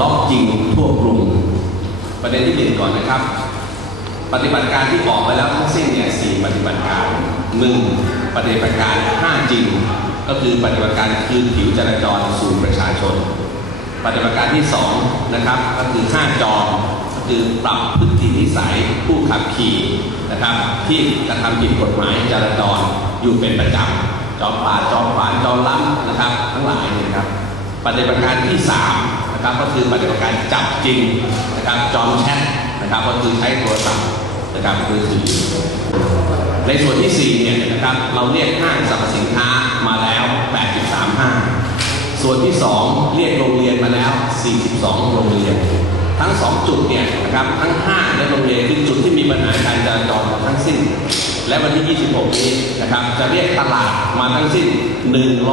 ล็อกจริงทั่วกรุง ประเด็นที่หนึ่งก่อนนะครับ ปฏิบัติการที่ออกไปแล้วทั้งสิ้นเนี่ยสี่ปฏิบัติการหนึ่งปฏิบัติการห้าจริง ก็คือปฏิบัติการคืนผิวจราจรสู่ประชาชน ปฏิบัติการที่สองนะครับก็คือห้าจอก็คือปรับพฤตินิสัยผู้ขับขี่นะครับ ที่กระทำผิดกฎหมายจราจรอยู่เป็นประจำจอมป่าจอมขวานจอมล้ำนะครับ ทั้งหลายนี่ยนะครับ ปฏิบัติการที่สาม นะครับก็คือปฏิบัติการจับจริงนะครับจอมแชทนะครับก็คือใช้โทรศัพท์นะครับมือถือในส่วนที่4เนี่ยนะครับเราเรียกห้างสรรพสินค้ามาแล้ว83ห้างส่วนที่ 2 เรียกโรงเรียนมาแล้ว 42 โรงเรียน ทั้ง 2 จุดเนี่ยนะครับทั้งห้างและโรงเรียนคือจุดที่มีปัญหาการจราจรทั้งสิ้น และวันที่ 26 นี้นะครับจะเรียกตลาดมาทั้งสิ้น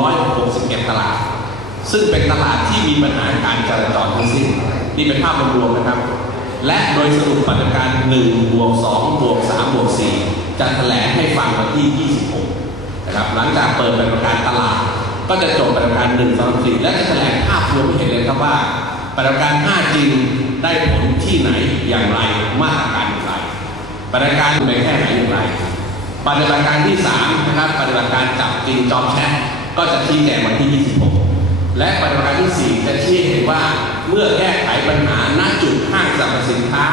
161 ตลาด ซึ่งเป็นตลาดที่มีปัญหาการจราจรทั้งสิ้นนี่เป็นภาพรวมนะครับ และโดยสรุปปฏิบัติการ1บวก2บวก3บวก4จะแถลงให้ฟังวันที่ 26 นะครับ หลังจากเปิดปฏิบัติการตลาด ก็จะจบปฏิบัติการ1 2 4 และจะแถลงภาพรวมเห็นเลยครับว่าปฏิบัติการ5จริงได้ผลที่ไหนอย่างไรมาตรการอย่างไรปฏิบัติการอยู่ในแค่ไหนอย่างไรปฏิบัติการที่3นะครับปฏิบัติการจับจริงจอมแชทก็จะชี้แจงวันที่ 26 และปฏิบัติการที่ 4 จะชี้ให้เห็นว่าเมื่อแก้ไขปัญหาณจุดห้างสรรพสินค้า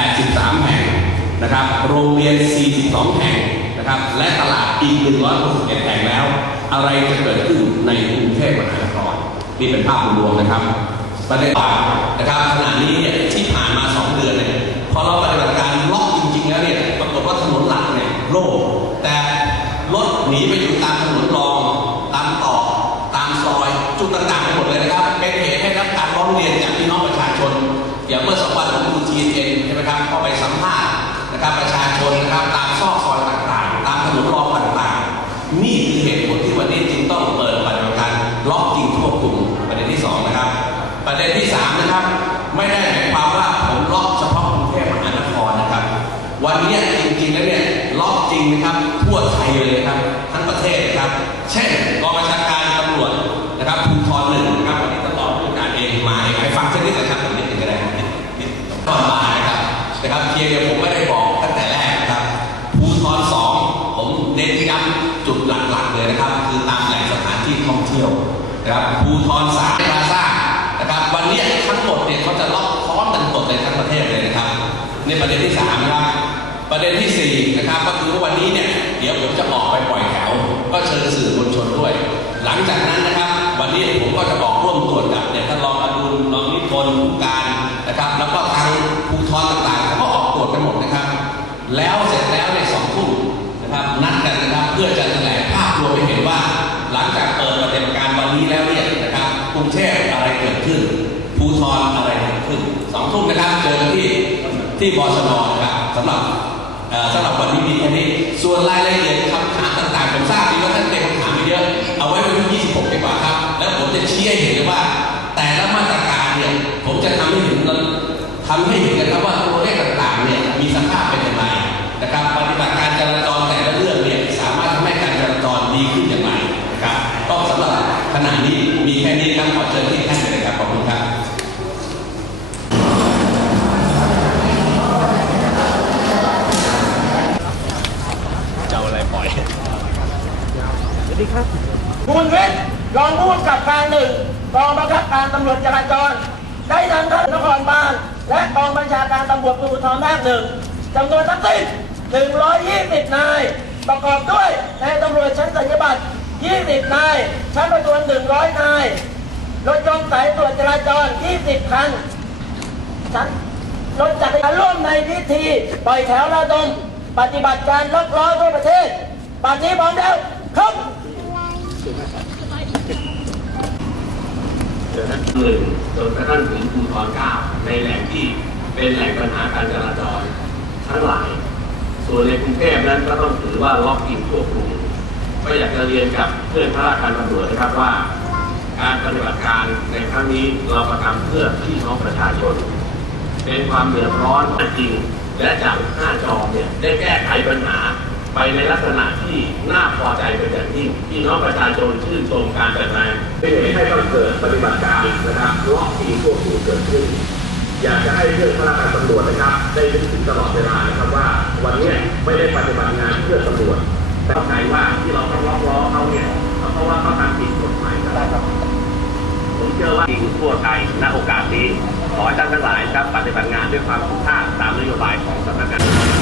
83 แห่งนะครับ โรงเรียน 42 แห่งนะครับ และตลาดอีก 161 แห่งแล้ว อะไรจะเกิดขึ้นในกรุงเทพมหานครนี่เป็นภาพรวมนะครับ ประเด็นต่างนะครับขณะนี้เนี่ยที่ผ่านมา 2 เดือนเนี่ยพอเราปฏิบัติการ ริงนะครับ ทั่วไทยเลยครับ ทั้งประเทศนะครับ เช่นกองบัญชาการตำรวจนะครับภูธรหนึ่งนะครับวันนี้ตำรวจผู้การเองมาเองไปฟังสักนิดนะครับผมนิดหนึงก็ได้นิดนิดก่อนมานะครับนะครับเพียงแต่ผมไม่ได้บอกตั้งแต่แรกนะครับภูธรสองผมเน้นย้ำจุดหลักๆเลยนะครับ คือตามแหล่งสถานที่ท่องเที่ยวนะครับภูธรสามพลาซ่านะครับ วันนี้ทั้งหมดเนี่ยเขาจะล็อกพร้อมกันหมดในทั้งประเทศเลยนะครับ ในประเด็นที่สามนะครับ ประเด็นที่สี่นะครับ ก็คือว่าวันนี้เนี่ยเดี๋ยวผมจะออกไปปล่อยแถว ก็เชิญสื่อมวลชนด้วย หลังจากนั้นนะครับ วันนี้ผมก็จะออกร่วมตรวจกับเนี่ยท่านรองอดุลรองนิพนธ์ผู้การนะครับ แล้วก็ทางภูธรต่างๆเขาก็ออกตรวจกันหมดนะครับ แล้วเสร็จแล้วในยสองทุ่มนะครับนัดกันนะครับเพื่อจะแถลงภาพรวมให้เห็นว่า หลังจากเปิดปฏิบัติการวันนี้แล้วเนี่ยนะครับกรุงเทพอะไรเกิดขึ้นภูธรอะไรเกิดขึ้นสองทุ่มนะครับเจอกันที่ที่บชนนะครับสำหรับ สำหรับวันนี้มีแค่นี้ส่วนรายละเอียดคำถามต่างๆผมทราบดีว่าท่านเตรียมคำถามไปเยอะ เอาไว้วันที่26ดีกว่าครับ แล้วผมจะชี้ให้เห็นเลยว่า แต่ละมาตรการเนี่ยผมจะทำให้เห็นทำให้เห็นนะครับว่าตัวเลขต่างๆเนี่ยมีสภาพเป็นอย่างไรนะครับปฏิบัติการจราจรแต่ละเรื่องเนี่ยสามารถทำให้การจราจรดีขึ้นอย่างไรนะครับก็สำหรับขณะนี้มีแค่นี้ครับขอเชิญที่ท่านเลยครับขอบคุณครับ จะเอาอะไรปล่อย คุณวิทย์รองผู้กำกับการหนึ่งกองบังคับการตำรวจจราจร ได้นำท่านนครบาลและกองบัญชาการตำรวจภูธรภาคหนึ่งจำนวนทั้งสิ้น120 นาย ประกอบด้วยนายตำรวจชั้นสัญญบัตร 20 นาย ชั้นประทวน 100 นาย รถยนต์สายตรวจจราจร 20 คันฉันรถจักรยานร่วมในพิธี ปล่อยแถวระดม ปฏิบัติการล็อกล้อทั่วประเทศปัจจุบันแล้วครับ หนึ่งจนกระทั่งถึงภูทรเก้าในแหล่งที่เป็นแหล่งปัญหาการจราจรทั้งหลาย ส่วนในกรุงเทพนั้นก็ต้องถือว่าล็อกอินทั่วกรุงก็อยากจะเรียนกับเพื่อนข้าราชการตำรวจนะครับว่า การปฏิบัติการในครั้งนี้เรากระทำเพื่อพี่น้องประชาชน เป็นความเดือดร้อนจริง และจากหน้าจอเนี่ยได้แก้ไขปัญหา ไปในลักษณะที่น่าพอใจเป็นอย่างยิ่งพี่น้องประชาชนชื่นชมการจัดงานเป็นเหตุให้ต้องเกิดปฏิบัติการนะครับล็อกทีควบคุมเกิดขึ้น อยากจะให้เพื่อนข้าราชการตำรวจนะครับ ได้นึกถึงตลอดเวลานะครับว่า วันนี้ไม่ได้ปฏิบัติงานเพื่อตำรวจแต่เข้าใจว่าที่เราต้องล็อกล้อเขาเนี่ยเพราะว่าเขาทำผิดกฎหมายนะครับผมเชื่อว่าทีมทั่วไทยณโอกาสนี้ขอให้ท่านทั้งหลายครับปฏิบัติงานด้วยความสุภาพตามนโยบายของสำนักงาน